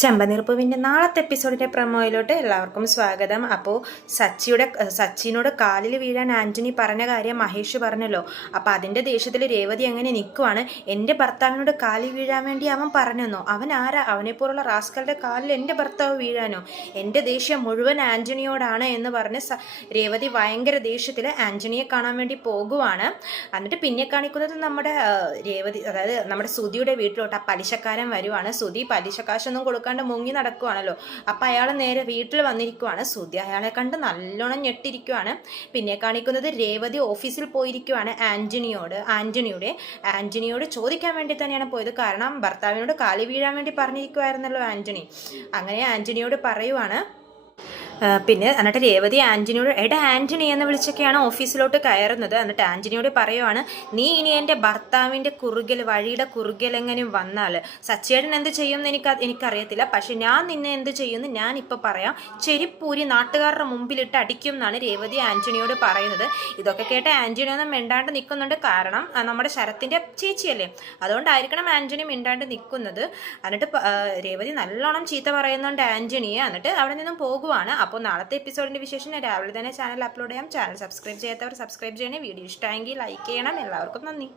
ചെമ്പനീർപ്പൂവിന്റെ നാളത്തെ എപ്പിസോഡിന്റെ പ്രമോയിലോട്ട് എല്ലാവർക്കും സ്വാഗതം. അപ്പോൾ സച്ചിയുടെ സച്ചിനോട് കാലിൽ വീഴാൻ ആന്റണി പറഞ്ഞ കാര്യം മഹേഷ് പറഞ്ഞല്ലോ. അപ്പോൾ അതിന്റെ ദേഷ്യത്തിൽ രേവതി അങ്ങനെ നിൽക്കുവാണ് എന്റെ ഭർത്താവിനോട് കാലിൽ വീഴാൻ വേണ്ടി അവൻ പറഞ്ഞെന്നോ? അവൻ ആരാ? അവനെപ്പോലുള്ള റാസ്കലിന്റെ കാലിൽ എന്റെ ഭർത്താവ് വീഴാനോ? എന്റെ ദേഷ്യം മുഴുവൻ ആന്റണിയോടാണ് എന്ന് പറഞ്ഞ് രേവതി ഭയങ്കര ദേഷ്യത്തിൽ ആന്റണിയെ കാണാൻ വേണ്ടി പോകുവാണ്. എന്നിട്ട് പിന്നെ കാണിക്കുന്നത് നമ്മുടെ രേവതി അതായത് നമ്മുടെ സുധിയുടെ വീട്ടിലോട്ട് ആ പലിശക്കാരൻ വരുവാണ്. സുധി പലിശ കാശൊന്നും കൊടുക്കാണ്ട് മുങ്ങി നടക്കുവാണല്ലോ. അപ്പം അയാൾ നേരെ വീട്ടിൽ വന്നിരിക്കുവാണ്. സുധി അയാളെ കണ്ട് നല്ലോണം ഞെട്ടിരിക്കുവാണ്. പിന്നെ കാണിക്കുന്നത് രേവതി ഓഫീസിൽ പോയിരിക്കുവാണ് ആന്റണിയോട് ആന്റണിയുടെ ആന്റണിയോട് ചോദിക്കാൻ വേണ്ടി തന്നെയാണ് പോയത്. കാരണം ഭർത്താവിനോട് കാലി വീഴാൻ വേണ്ടി പറഞ്ഞിരിക്കുമായിരുന്നല്ലോ ആന്റണി അങ്ങനെ ആന്റണിയോട് പറയുവാണ് പിന്നെ എന്നിട്ട് രേവതി ആന്റണിയോട് എടാ ആന്റണി എന്ന് വിളിച്ചൊക്കെയാണ് ഓഫീസിലോട്ട് കയറുന്നത്. എന്നിട്ട് ആന്റണിയോട് പറയുവാണ് നീ ഇനി എന്റെ ഭർത്താവിന്റെ കുറുകൽ വഴിയുടെ കുറുകലെങ്ങനെയും വന്നാൽ? സച്ചേടൻ എന്ത് ചെയ്യുമെന്ന് എനിക്ക് എനിക്കറിയത്തില്ല. പക്ഷെ ഞാൻ നിന്നെ എന്ത് ചെയ്യുമെന്ന് ഞാൻ ഇപ്പോൾ പറയാം. ചെരിപ്പൂരി നാട്ടുകാരുടെ മുമ്പിലിട്ട് അടിക്കും എന്നാണ് രേവതി ആന്റണിയോട് പറയുന്നത്. ഇതൊക്കെ കേട്ട് ആന്റണി ഒന്നും മിണ്ടാണ്ട് നിൽക്കുന്നുണ്ട് കാരണം നമ്മുടെ ശരത്തിന്റെ ചേച്ചിയല്ലേ. അതുകൊണ്ടായിരിക്കണം ആന്റണി മിണ്ടാണ്ട് നിൽക്കുന്നത് എന്നിട്ട് രേവതി നല്ലോണം ചീത്ത പറയുന്നുണ്ട് ആന്റണിയെ എന്നിട്ട് അവിടെ നിന്നും പോകുവാണ്. അപ്പോൾ നാളത്തെ എപ്പിസോഡിന്റെ വിശേഷം ഞാൻ രാവിലെ തന്നെ ചാനൽ അപ്ലോഡ് ചെയ്യാം. ചാനൽ സബ്സ്ക്രൈബ് ചെയ്യാത്തവർ സബ്സ്ക്രൈബ് ചെയ്യണേ. വീഡിയോ ഇഷ്ടമായെങ്കിൽ ലൈക്ക് ചെയ്യണം. എല്ലാവർക്കും നന്ദി.